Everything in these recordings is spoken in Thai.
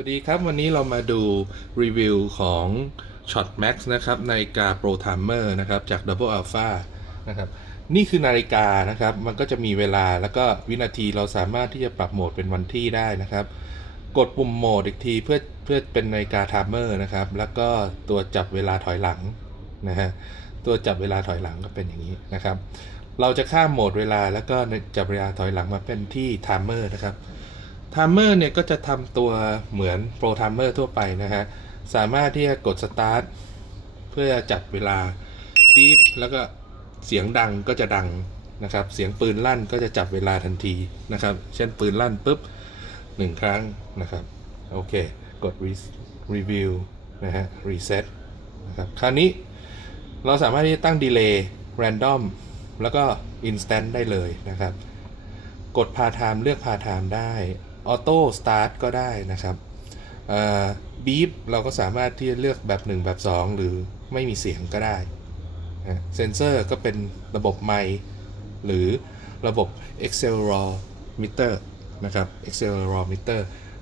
วัสดีครับ วันนี้เรามาดูรีวิวของ Shot Max นะครับนาฬิกา Pro Timer นะครับจาก Double Alpha นะครับนี่คือนาฬิกานะครับ มันก็จะมีเวลาแล้วก็วินาทีเราสามารถที่จะปรับโหมดเป็นวันที่ได้นะครับ กดปุ่มโหมดอีกทีเพื่อเพื่อเป็นนาฬิกา Timer นะครับ แล้วก็ตัวจับเวลาถอยหลังนะฮะตัวจับเวลาถอยหลังก็เป็นอย่างนี้นะครับ เราจะข้ามโหมดเวลาแล้วก็จับเวลาถอยหลังมาเป็นที่ Timer นะครับ ไทม์เมอร์เนี่ยก็จะทำตัวเหมือนโปรไทม์เมอร์ทั่วไปนะฮะ สามารถที่จะกดสตาร์ทเพื่อจับเวลาปี๊บแล้วก็เสียงดังก็จะดังนะครับ เสียงปืนลั่นก็จะจับเวลาทันทีนะครับ เช่นปืนลั่นปุ๊บหนึ่งครั้งนะครับ โอเค กดรีวิวนะฮะรีเซ็ตนะครับคราวนี้เราสามารถที่จะตั้งดีเลย์แรนดอมแล้วก็อินสแตนต์ได้เลยนะครับ กดพาไทม์เลือกพาไทม์ได้ ออโต้สตาร์ทก็ได้นะครับบีฟเราก็สามารถที่จะเลือกแบบ 1 แบบ 2 หรือไม่มีเสียงก็ได้เซนเซอร์ก็เป็นระบบไมค์หรือระบบ accelerometer นะครับ accelerometer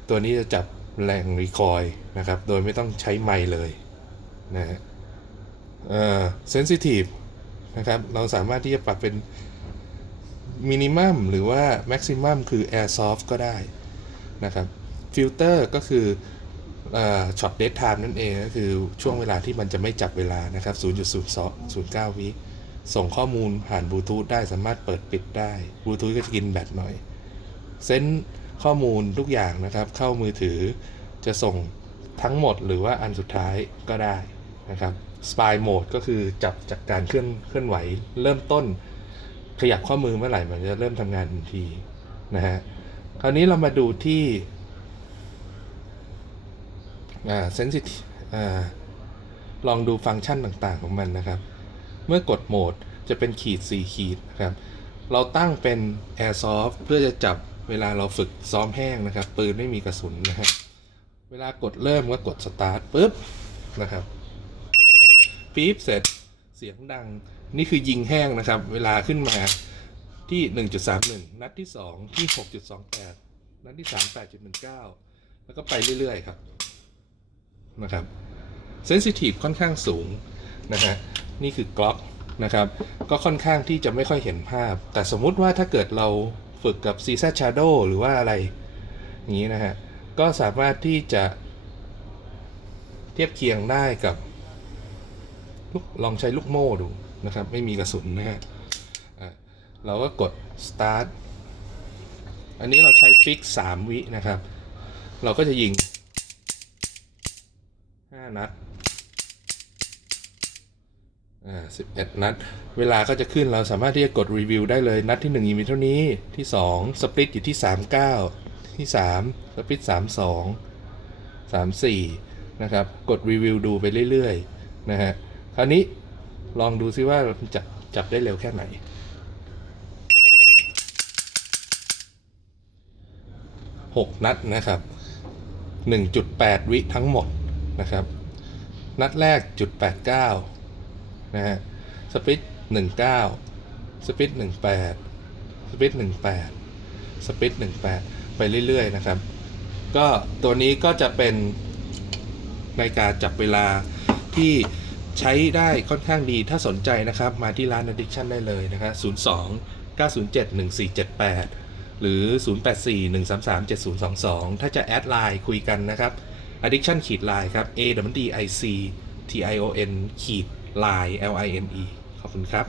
ตัวนี้จะจับแรงรีคอยนะครับ โดยไม่ต้องใช้ไมค์เลยนะฮะเซนซิทีฟนะครับ เราสามารถที่จะปรับเป็นมินิมัมหรือว่าแม็กซิมัมคือ Air Soft ก็ได้ นะครับฟิลเตอร์ก็คือช็อตเดทไทม์นั่นเองก็คือช่วงเวลาที่มันจะไม่จับเวลานะครับ 0.09 วิส่งข้อมูลผ่านบลูทูธได้สามารถเปิดปิดได้บลูทูธก็จะกินแบตหน่อย เซนข้อมูลทุกอย่างนะครับ เข้ามือถือจะส่งทั้งหมดหรือว่าอันสุดท้ายก็ได้นะครับ Spy Mode ก็คือจับจากการเคลื่อนเคลื่อนไหว เริ่มต้นขยับข้อมือเมื่อไหร่มันจะเริ่มทำงานทันทีนะฮะ คราวนี้เรามาดูที่อ่า sensitive อ่าลองดูฟังก์ชันต่างๆของมันนะครับ เมื่อกดโหมดจะเป็นขีด 4 ขีดนะครับ เราตั้งเป็น airsoft เพื่อจะจับเวลาเราฝึกซ้อมแห้งนะครับ ปืนไม่มีกระสุนนะครับ เวลากดเริ่มก็กด start ปุ๊บนะครับปี๊บเสร็จเสียงดังนี่คือยิงแห้งนะครับ เวลาขึ้นมา ที่ 1.31 นัดที่ 2 ที่ 6.28 นัดที่ 3 8.19 แล้วก็ไปเรื่อยๆครับนะครับเซนซิทีฟค่อนข้างสูงนะฮะนี่คือกล็อกนะครับก็ค่อนข้างที่จะไม่ค่อยเห็นภาพ แต่สมมุติว่าถ้าเกิดเราฝึกกับ c z Shadow หรือว่าอะไรอย่างนี้นะฮะก็สามารถที่จะเทียบเคียงได้กับลองใช้ลูกโม่ดูนะครับ ไม่มีกระสุนนะฮะ เราก็กด start อันนี้เราใช้ฟิก3วินะครับ เราก็จะยิง 5 นัด อ่า11นัด เวลาก็จะขึ้นเราสามารถที่จะกดรีวิวได้เลย นัดที่1ยิงมีเท่านี้ ที่ 2 สปริตอยู่ที่ 39 ที่ 3 สปริต 32 34 นะครับ กดรีวิวดูไปเรื่อย ๆ นะฮะ คราวนี้ลองดูซิว่าจับจับได้เร็วแค่ไหน 6 นัดนะครับ 1.8 วิทั้งหมดนะครับ นัดแรกจุด89นะฮะสปิต19 สปิต18 สปิต18 สปิต18 ไปเรื่อยๆนะครับ ก็ตัวนี้ก็จะเป็นในการจับเวลาที่ใช้ได้ค่อนข้างดีถ้าสนใจนะครับ มาที่ร้าน Addiction ได้เลยนะครับ02 907 1478 หรือ 084 133 7022 ถ้าจะแอดไลน์คุยกันนะครับ Addiction ขีดไลน์ครับ A W D I C T I O N ขีดไลน์ L I N E ขอบคุณครับ